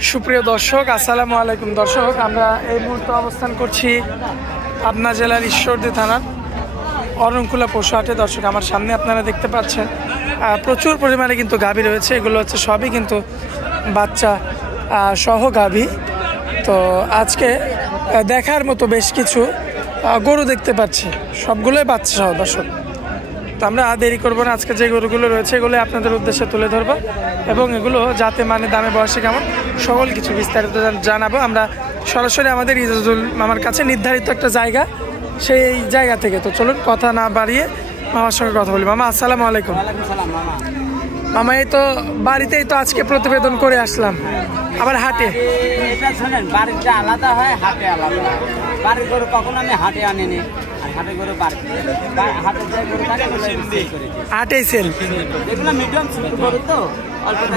সুপ্রিয় দর্শক, আসসালামু আলাইকুম। দর্শক, আমরা এই মুহূর্তে অবস্থান করছি পাবনা জেলার ঈশ্বরদী থানার অরণকুলা পশু হাটে। দর্শক, আমার সামনে আপনারা দেখতে পাচ্ছেন প্রচুর পরিমাণে কিন্তু গাভী রয়েছে। এগুলো হচ্ছে সবই কিন্তু বাচ্চা সহ গাভী। তো আজকে দেখার মতো বেশ কিছু গরু দেখতে পাচ্ছি, সবগুলোই বাচ্চা সহ। দর্শক, তো আমরা দেরি করবো না, আজকে যে গরুগুলো রয়েছে এগুলো আপনাদের উদ্দেশ্যে তুলে ধরবো এবং এগুলো যাতে মানে দামে বয়সে কেমন সকল কিছু বিস্তারিত জানাবো। আমরা সরাসরি আমাদের ইজাজুল মামার কাছে নির্ধারিত একটা জায়গা, সেই জায়গা থেকে। তো চলুন কথা না বাড়িয়ে মামার সঙ্গে কথা বলি। মামা, আসসালামু আলাইকুম। মামা, এই তো বাড়িতেই তো আজকে প্রতিবেদন করে আসলাম, আবার হাটে। এটা শোনেন, বাড়িটা আলাদা হয়, হাটে আলাদা হয়। বাড়ির গরু কখনো আমি হাটে আনিনি, আর হাটে গরু হাটেই সেল। এগুলো মিডিয়াম গরু তো,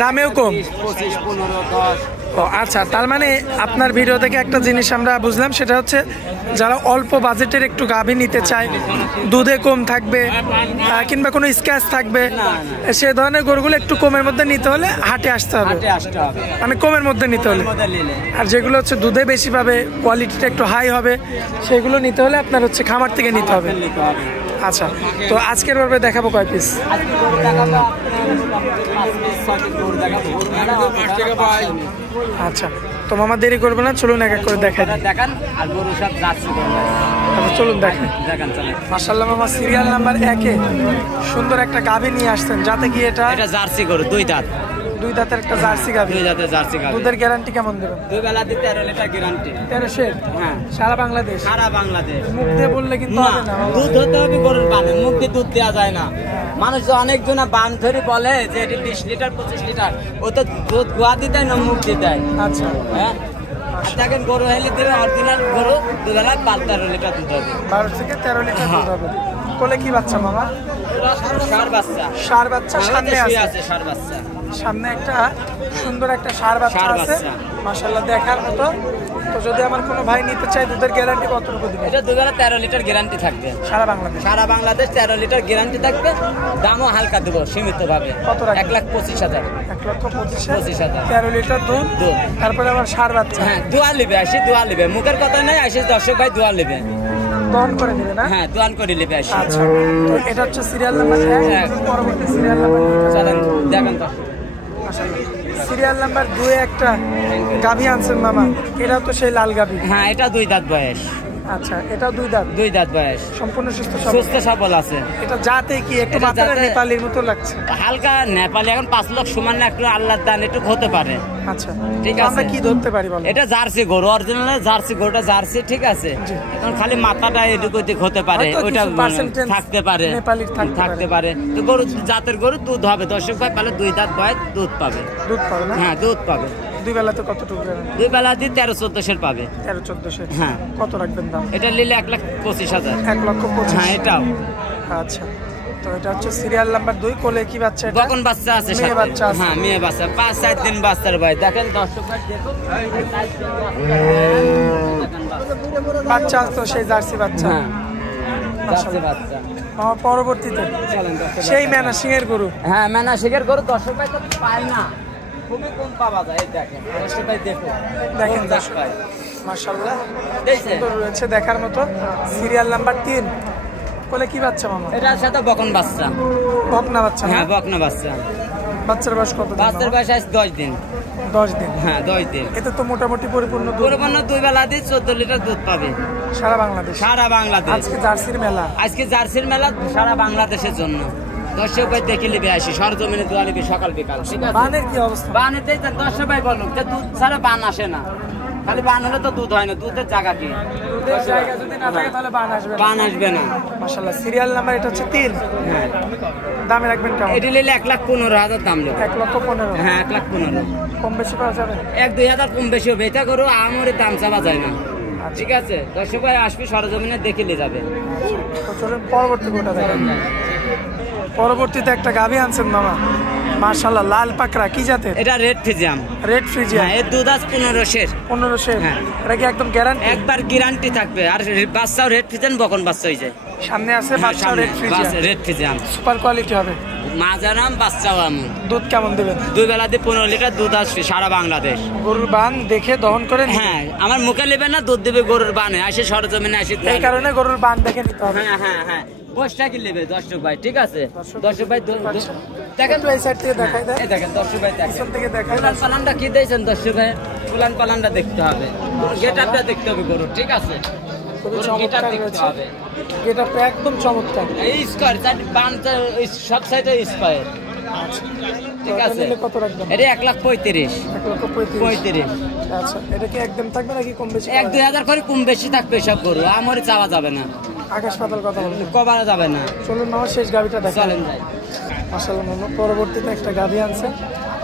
দামেও কম, 25, 15, 10। ও আচ্ছা, তার মানে আপনার ভিডিও থেকে একটা জিনিস আমরা বুঝলাম, সেটা হচ্ছে যারা অল্প বাজেটের একটু গাভী নিতে চায়, দুধে কম থাকবে কিংবা কোনো স্ক্র্যাচ থাকবে, সে ধরনের গরুগুলো একটু কমের মধ্যে নিতে হলে হাটে আসতে হবে, মানে কমের মধ্যে নিতে হলে। আর যেগুলো হচ্ছে দুধে বেশি পাবে, কোয়ালিটিটা একটু হাই হবে, সেগুলো নিতে হলে আপনার হচ্ছে খামার থেকে নিতে হবে। আচ্ছা, তো আজকের পর্বে দেখাবো কয় পিস? আচ্ছা, তো মামা দেরি করবো না, চলুন এক এক করে দেখাই। চলুন দেখেন। মাশাআল্লাহ মামা, সিরিয়াল নাম্বার 1-এ সুন্দর একটা গাভী নিয়ে আসছেন, যাতে কি এটা জার্সি গরু, দুই দাঁতের একটা জার্সি গাভী। দুধের গ্যারান্টি কেমন দেবেন? 2 বেলা 13 লিটার গ্যারান্টি। 13 হ্যাঁ, সারা বাংলাদেশ। মুখ দিয়ে বললে কিন্তু হবে না, দুধ হতে হবে গরুর বানে, মুখ দিয়ে দুধ দেওয়া যায় না। মানুষ অনেকজন বান ধরে বলে যে এটি 20 লিটার 25 লিটার, ও তো দুধ গোয়া দিতে না, মুখ দিতে। আচ্ছা, হ্যাঁ, দেখেন গরু হলে দিলে অরিজিনাল গরু 2 বেলা 12-13 লিটার দুধ হবে। 12 থেকে 13 লিটার দুধ হবে। কোলে কি বাচ্চা মামা? ষাঁড় বাচ্চা। সামনে আছে, ষাঁড় বাচ্চা। সামনে একটা সুন্দর একটা ষাঁড় বাচ্চা আছে, মাশাআল্লাহ দেখার মতো। তো যদি আমার কোনো ভাই নিতে চায়, দুধের গ্যারান্টি কতটুকু দিবেন? এটা 2 বেলা 13 লিটার গ্যারান্টি থাকবে। সারা বাংলাদেশ 13 লিটার গ্যারান্টি থাকবে। দামও হালকা দেবো সীমিত ভাবে। কত রাখবেন? 1,25,000। 1,25,000। 13 লিটার দুধ। তারপরে আবার ষাঁড় বাচ্চা। হ্যাঁ, দোয়া লিবে, মুখের কথা নাই, আসে দর্শক ভাই দোয়া লিবে, দহন করে নেবে না? হ্যাঁ, দহন করে নেবে। আচ্ছা, তো এটা হচ্ছে সিরিয়াল নাম্বার 1। পরবর্তী সিরিয়াল নাম্বার দেখেন। সিরিয়াল নাম্বার 2-এ একটা গাভী আনছেন মামা, এটা তো সেই লাল গাভী। হ্যাঁ, এটা 2 দাঁত বয়স। আচ্ছা, এটা 2 দাঁত বয়স, সম্পূর্ণ সুস্থ সবল আছে। এটা জাতে কি একটু মাথাটা নেপালির মতো লাগছে? হালকা নেপালি, এখন 5 লাখ সমান না, একটু আল্লাহর দান একটু হতে পারে। আচ্ছা, ঠিক আছে। আমরা কি ধরতে পারি বলো? এটা জার্সি গরু, অরিজিনাল জার্সি গরুটা জার্সি, ঠিক আছে। এখন খালি মাথাটা এদিক ওদিক হতে পারে, ওইটা থাকতে পারে, থাকতে পারে। তো গরু জাতের গরু, দুধ হবে দর্শক ভাই, পালে 2 দাঁত বয়স, দুধ পাবে না? হ্যাঁ, দুধ পাবে। 2 বেলাতে কতটুকু? 2 বেলা দিয়ে 13-14 পাবে। 13-14। হ্যাঁ। কত রাখবেন দাম? এটা নিলে 1,25,000। 1,25,000। হ্যাঁ, এটাও। আচ্ছা, তো এটা হচ্ছে সিরিয়াল নাম্বার 2। কোলে কি বাচ্চা? বকন বাচ্চা আছে, মেয়ে বাচ্চা আছে। হ্যাঁ, মেয়ে বাচ্চা, 5-7 দিন বাচ্চার ভাই। দেখেন দর্শক ভাই, বাচ্চা তো সেই জার্সি বাচ্চা। জার্সি বাচ্চা। পরবর্তীতে সেই মেনা সিংয়ের গরু। হ্যাঁ, মেনা সিংয়ের গরু দর্শক ভাই তো পায় না, খুবই কম পাওয়া যায়। দেখেন দর্শক ভাই, দেখেন দর্শক ভাই, মাশাআল্লাহ সুন্দর রয়েছে দেখার মতো। Serial number 3। কোলে কি বাচ্চা মামা? এটার সাথে বকন বাচ্চা। বকনা বাচ্চা? হ্যাঁ, বকনা বাচ্চা। বাচ্চার বয়স কত? বাচ্চার বয়স আজ 10 দিন। 10 দিন? হ্যাঁ, 10 দিন। এটা তো মোটামুটি পরিপূর্ণ দুধ। 2 বেলা দিয়ে 14 লিটার দুধ পাবে। সারা বাংলাদেশ? সারা বাংলাদেশ। আজকে জার্সির মেলা সারা বাংলাদেশের জন্য। দর্শক ভাই দেখে লিবে আসি, সরজমিনে দোয়া লিবে সকাল বিকাল, ঠিক আছে। বানের কি অবস্থা? বানের দেখছেন দর্শক ভাই, বলুন যে দুধ ছাড়া বান আসে না, খালি বান হলে তো দুধ হয় না। দুধের জায়গা কি? জায়গা যদি না থাকে তাহলে বান আসবে না। মাশাআল্লাহ, সিরিয়াল নাম্বার এটা হচ্ছে 3। হ্যাঁ। দামে রাখবেন কেমন? এটি নিলে 1,15,000 দাম নেবে। 1,15,000? হ্যাঁ, 1,15,000। কম বেশি পাওয়া যাবে? 1-2 হাজার কম বেশি হবে। এটা করো আমাদের দাম চাওয়া যায় না, ঠিক আছে। দর্শক ভাই আসবে, সরজমিনে দেখে নিয়ে যাবে। চলুন পরবর্তী গোটা দেখেন। পরবর্তীতে একটা গাভী আনছেন মামা, মাশাআল্লাহ লাল পাকড়া, কি জাতের? এটা রেড ফ্রিজিয়াম। এর দুধ আছে 15 শের। হ্যাঁ, এটা কি একদম গ্যারান্টি? একবার গ্যারান্টি থাকবে। আর বাচ্চাও রেড ফ্রিজিয়াম, বকন বাচ্চা হয়ে যায়। সামনে আছে বাচ্চা red Friesian, red Friesian super quality হবে। মাজারাম বাচ্চাও এমন। দুধ কেমন দেবেন? 2 বেলাতে 15 লিটার দুধ আসবে সারা বাংলাদেশ। গরুর বান দেখে দহন করে নিবেন। হ্যাঁ, আমার মুখে নেবে না, দুধ দেবে গরুর বানে, আসে সরজমিনে আসে। এই কারণে গরুর বান দেখে নিতে হবে। হ্যাঁ হ্যাঁ হ্যাঁ, বসটা কি নেবে দর্শক ভাই, ঠিক আছে দর্শক দর্শক ভাই। দেখেন এই সাইড থেকে দেখাই দেয়, এই দেখেন দর্শক ভাই, দেখেন পিছন থেকে দেখাই। উলান পালানটা কি দিয়েছেন দর্শক ভাই? উলান পালানটা দেখতে হবে, গেটআপটা দেখতে হবে গরু, ঠিক আছে? খুবই গরুর চমৎকার গেটআপ দেখতে রয়েছে, হবে। গেটআপটা একদম চমৎকার। এই স্কয়ার চারটি বানটা সব সাইডে স্কয়ার, আচ্ছা, ঠিক তো এটা আছে? নিলে কত রাখবেন? এটা 1,35,000। 1,35,000। আচ্ছা, এটা কি একদম থাকবে নাকি কম বেশি? 1-2 হাজার করে কম বেশি থাকবে সব গরু, আমারই চাওয়া যাবে না, আকাশ পাতাল কথা বলবেন। কবানো যাবে না। চলুন মামা শেষ গাভিটা দেখান। চলেন যাই। মাশাআল্লাহ মামা, পরবর্তীতে একটা গাভি আনছে,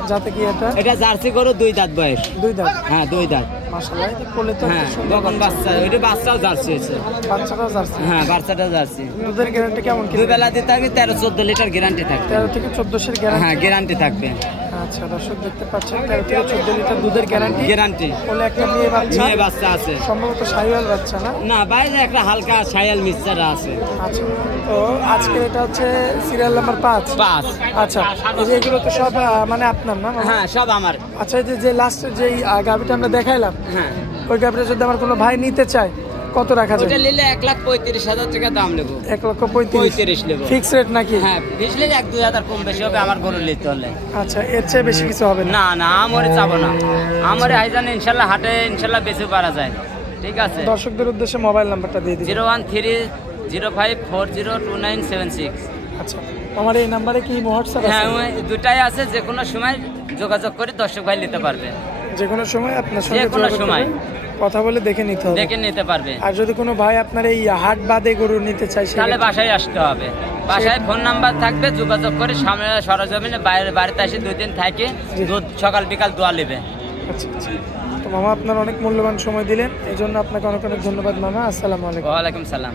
যাতে কি এটা জার্সি গরু 2 দাঁত বয়স। 2 দাঁত। হ্যাঁ 2 দাঁত। মাশাআল্লাহ, এটা কোলে তো হ্যাঁ, খুব সুন্দর তখন বাচ্চা, ওইটা বাচ্চাও জার্সি হয়েছে। বাচ্চাটাও জার্সি। হ্যাঁ, বাচ্চাটা জার্সি। দুধের গ্যারান্টি কেমন কি? 2 বেলা দিতে হবে, 13-14 লিটার গ্যারান্টি থাকবে। 13 থেকে 14 এর গ্যারান্টি। হ্যাঁ, গ্যারান্টি থাকবে। আচ্ছা দর্শক দেখতে পাচ্ছেন, 13 থেকে 14 লিটার দুধের গ্যারান্টি। গ্যারান্টি। কোলে একটা মেয়ে বাচ্চা। মেয়ে বাচ্চা আছে। সম্ভবত শাহিওয়াল বাচ্চা না? না, বাইরে একটা হালকা ছায়াল মিক্সচার আছে। আচ্ছা, তো আজকে এটা হচ্ছে সিরিয়াল নাম্বার 5। 5। আচ্ছা, এই যে এগুলো তো সব মানে আপনার না মামা? হ্যাঁ, সব আমার। আচ্ছা, এই যে লাস্টের যে গাভিটা আমরা দেখাইলাম, হ্যাঁ, ওই গাভিটা যদি আমার কোনো ভাই নিতে চায় কত রাখা যায়? ওটা নিলে 1,35,000 টাকা দাম নেব। 1,35,000 নেব। ফিক্স রেট নাকি? হ্যাঁ, বুঝলে 1-2 হাজার কম বেশি হবে আমার গরু নিতে হলে। আচ্ছা, এর চেয়ে বেশি কিছু হবে না? না না, আমারে চাবো না, আমারে আইজান ইনশাল্লাহ হাটে ইনশাল্লাহ বেশি পারা যায়, ঠিক আছে? দর্শকদের উদ্দেশ্যে মোবাইল নাম্বারটা দিয়ে দিন। 01305402976। আচ্ছা, আমার এই নাম্বারে কি হোয়াটসঅ্যাপ হ্যাঁ, আছে? ওই দুটাই আছে, যে কোনো সময় যোগাযোগ করে দর্শক ভাই নিতে পারবে, যে কোনো সময় আপনার সঙ্গে যে কোনো যোগাযোগ সময়। করে কথা বলে দেখে নিতে হবে। দেখে নিতে পারবে। আর যদি কোনো ভাই আপনার এই হাট বাদে গরু নিতে চায়, তাহলে সেক্ষেত্রে বাসায় আসতে হবে, বাসায় ফোন নাম্বার থাকবে, যোগাযোগ করে সামনে সরজমিনে বাড়িতে এসে 2 দিন থাকে, দুধ সকাল বিকাল দোয়া নেবে। আচ্ছা আচ্ছা, তো মামা আপনার অনেক মূল্যবান সময় দিলেন, এই জন্য আপনাকে অনেক অনেক ধন্যবাদ মামা। আসসালামু আলাইকুম। ওয়ালাইকুম সালাম।